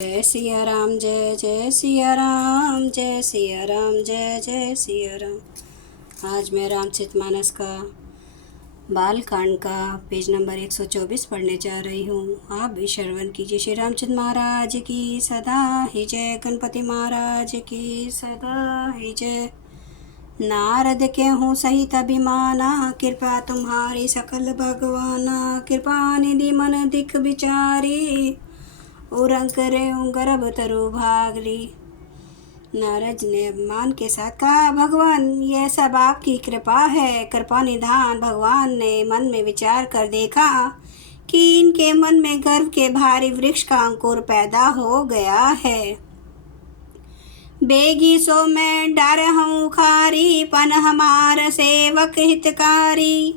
जय सिया राम, जय जय सिया राम, जय सिया राम, जय जय सिया राम। आज मैं रामचरितमानस का बालकांड का पेज नंबर 124 पढ़ने जा रही हूँ। आप भी श्रवण कीजिए। श्री रामचंद्र महाराज की सदा ही जय, गणपति महाराज की सदा ही जय। नारद के हूँ सहित अभिमाना, कृपा तुम्हारी सकल भगवाना। कृपा निधि मन दिख विचारी, उरंग करे गर्भ तरु भागरी। नारद ने अभिमान के साथ कहा, भगवान यह सब आपकी कृपा है। कृपा निधान भगवान ने मन में विचार कर देखा कि इनके मन में गर्भ के भारी वृक्ष का अंकुर पैदा हो गया है। बेगी सो मैं डर हूँ खारी, पन हमार सेवक हितकारी।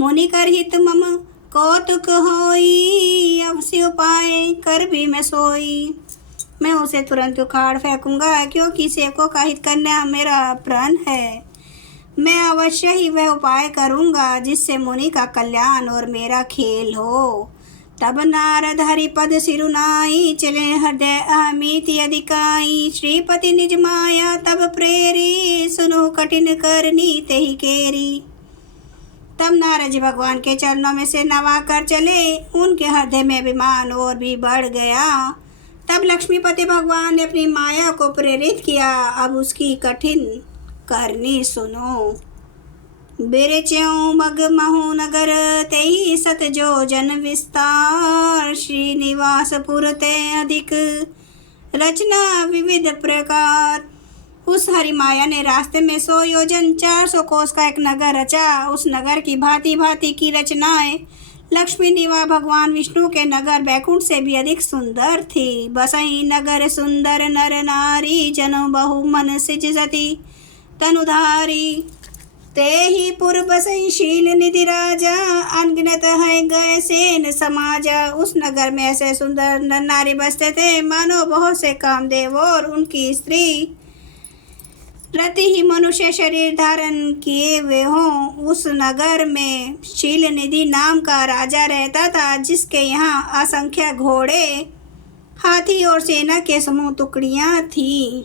मुनि कर हित मम कौतुक होई, अवश्य उपाय कर भी मैं सोई। मैं उसे तुरंत उखाड़ फेंकूंगा, क्योंकि सेवकों का हित करना मेरा प्रण है। मैं अवश्य ही वह उपाय करूंगा जिससे मुनि का कल्याण और मेरा खेल हो। तब नारद हरिपद सिरुनाई, चले हृदय अमिति अधिकाई। श्रीपति निज माया तब प्रेरी, सुनो कठिन करनी तेहि केरी। तब नारद जी भगवान के चरणों में से नवा कर चले। उनके हृदय में अभिमान और भी बढ़ गया। तब लक्ष्मीपति भगवान ने अपनी माया को प्रेरित किया। अब उसकी कठिन करनी सुनो। बिरच्यों मग महु नगर, तेहि सत जो जन विस्तार। श्रीनिवासपुर ते अधिक, रचना विविध प्रकार। उस हरि माया ने रास्ते में 100 योजन 400 कोस का एक नगर रचा। उस नगर की भांति भांति की रचनाएं लक्ष्मी निवास भगवान विष्णु के नगर बैकुंठ से भी अधिक सुंदर थी। बसई नगर सुंदर नर नारी, जनो बहु मन सिज सती तनुधारी। ते ही पुर बसई शील निधि राजा, अनगिनत है गए सेन समाजा। उस नगर में ऐसे सुंदर नर नारी बसते थे मानो बहुत से कामदेव और उनकी स्त्री रति ही मनुष्य शरीर धारण किए हुए हों। उस नगर में शील निधि नाम का राजा रहता था, जिसके यहाँ असंख्य घोड़े, हाथी और सेना के समूह टुकड़ियाँ थीं।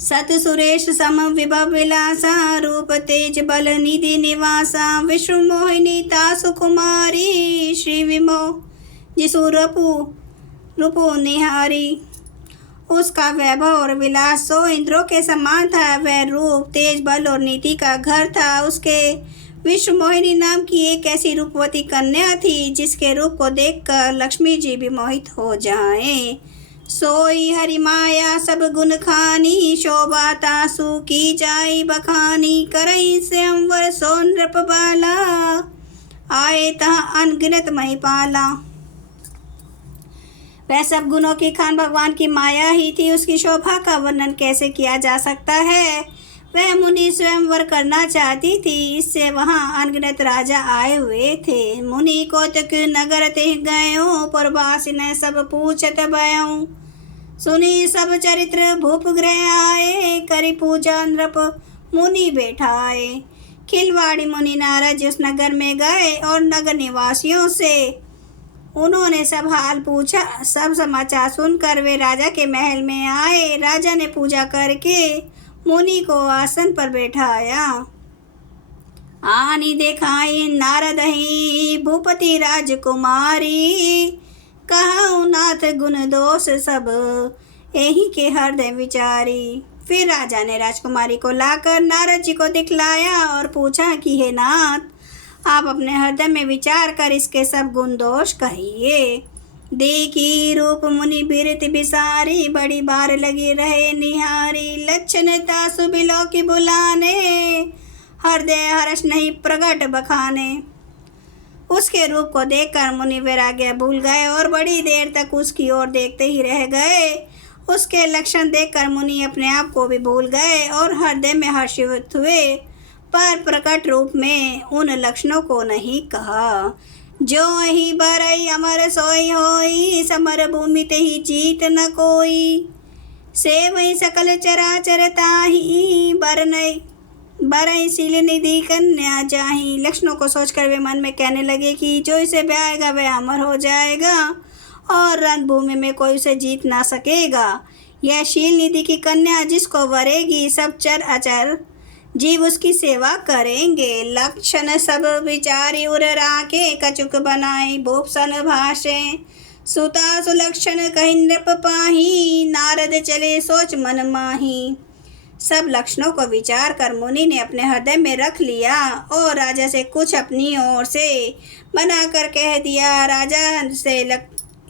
सत सुरेश सम विभव विलासा, रूप तेज बल निधि निवासा। विष्णु मोहिनी तासु कुमारी, श्री विमो जिसु रूपो निहारी। उसका वैभव और विलास 100 इंद्रों के समान था। वह रूप तेज बल और नीति का घर था। उसके विश्व मोहिनी नाम की एक ऐसी रूपवती कन्या थी, जिसके रूप को देखकर लक्ष्मी जी भी मोहित हो जाएं। सोई हरि माया सब गुण खानी, शोभा तासु की जाई बखानी। करई स्वयंवर सो नृप बाला, आए तहाँ अनगिनत महिपाला। वह सब गुणों की खान भगवान की माया ही थी। उसकी शोभा का वर्णन कैसे किया जा सकता है। वह मुनि स्वयंवर करना चाहती थी, इससे वहां अनगिनत राजा आए हुए थे। मुनि कौतुक नगर ते गयो, पुरवासी ने सब पूछत भयो। सुनी सब चरित्र भूप गृह आए, करी पूजा नृप मुनि बैठाए। खिलवाड़ी मुनि नारद उस नगर में गए और नगर निवासियों से उन्होंने सब हाल पूछा। सब समाचार सुनकर वे राजा के महल में आए। राजा ने पूजा करके मुनि को आसन पर बैठाया। आनी देखाई नारद ही, भूपति राजकुमारी। कहा नाथ गुण दोष सब, यही के हृदय विचारी। फिर राजा ने राजकुमारी को लाकर नारद जी को दिखलाया और पूछा कि हे नाथ, आप अपने हृदय में विचार कर इसके सब गुण दोष कहिए। देखी रूप मुनि बिरत बिसारी, बड़ी बार लगी रहे निहारी। लक्षण तासु बिलो की बुलाने, हृदय हर्ष नहीं प्रगट बखाने। उसके रूप को देखकर मुनि वैराग्य भूल गए और बड़ी देर तक उसकी ओर देखते ही रह गए। उसके लक्षण देखकर मुनि अपने आप को भी भूल गए और हृदय में हर्षित हुए, पर प्रकट रूप में उन लक्षणों को नहीं कहा। जो ही बरई अमर सोई होई, समर भूमि ते ही जीत न कोई। से वही सकल चराचर ताही, बरई शील निधि कन्या जाही। लक्षणों को सोचकर वे मन में कहने लगे कि जो इसे ब्याहेगा वह अमर हो जाएगा और रणभूमि में कोई उसे जीत ना सकेगा। यह शील निधि की कन्या जिसको वरेगी, सब चर अचर जीव उसकी सेवा करेंगे। लक्षण सब विचारी उर राखे, कछुक बनाई भूषण भाषे। सुता सुलक्षण कहि नृप पाही, नारद चले सोच मन माही। सब लक्षणों को विचार कर मुनि ने अपने हृदय में रख लिया और राजा से कुछ अपनी ओर से बनाकर कह दिया। राजा से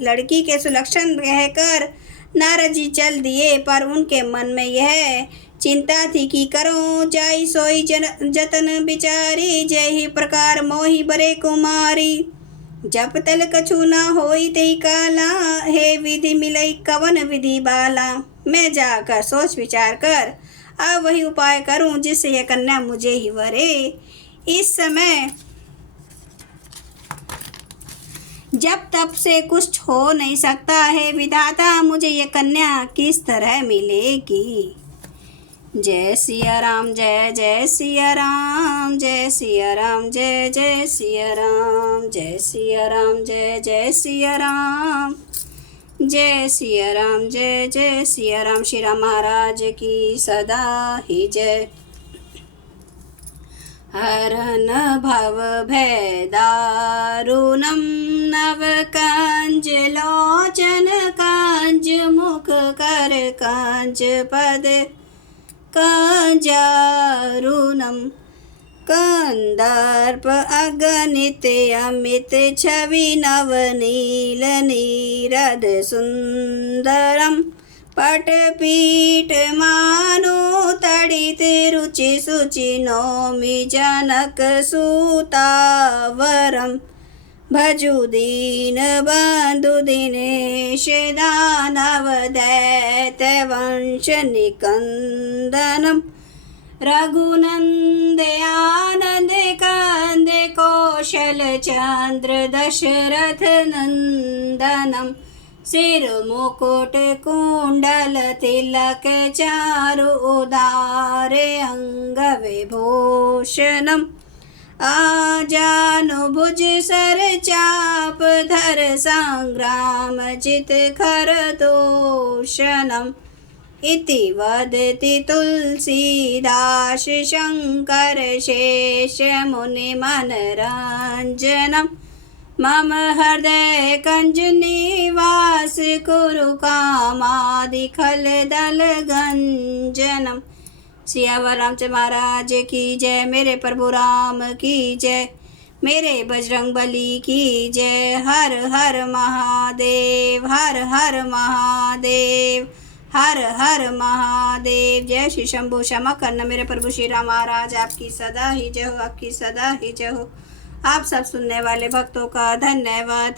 लड़की के सुलक्षण कहकर नारद जी चल दिए, पर उनके मन में यह चिंता थी कि करो जाई सोई जतन बिचारी, जय ही प्रकार मोहि बरे कुमारी। जब तल कछु ना होई ते काला, हे विधि मिलई कवन विधि बाला। मैं जाकर सोच विचार कर अब वही उपाय करूं जिससे यह कन्या मुझे ही वरे। इस समय जब तब से कुछ हो नहीं सकता है, विधाता मुझे यह कन्या किस तरह मिलेगी। जय सिया राम, जय जय सिया राम, जय सिया राम, जय जय सिया राम, जय सिया राम, जय जय सिया राम, जय सिया राम, जय जय सिया राम। श्री राम महाराज की सदा ही जय। हरन भव भय दारुणम, नव कांज लोचन कांज, मुख कर कांज पद कांजारुणम। कंदर्प अगणित अमित छवि, नवनील नीरद सुंदरम। पटपीठ मानो तड़ित रुचि सुचि, नौमि जनक सुतावरम। भजु दीन बंधु दिनेश, दानव दैत्य वंश निकंदनम। रघुनंद आनंद कंद, कौशल चंद्र दशरथ नंदनम। सिर मुकुट कुंडल तिलक, चारु उदार अंग विभूषणम। आजानुभुज सर चाप धर, संग्राम जित खर दूषणम। इति वदति तुलसीदास, शंकर शेष मुनि मनरंजनम। मम हृदय कंज निवास, कुरु कामादि खल दल गंजनम। सियावर रामचंद्र महाराज की जय। मेरे प्रभु राम की जय। मेरे बजरंग बली की जय। हर हर महादेव, हर हर महादेव, हर हर महादेव। जय श्री शंभु क्षमा करना मेरे प्रभु श्री राम महाराज, आपकी सदा ही जय हो, आपकी सदा ही जय हो। आप सब सुनने वाले भक्तों का धन्यवाद।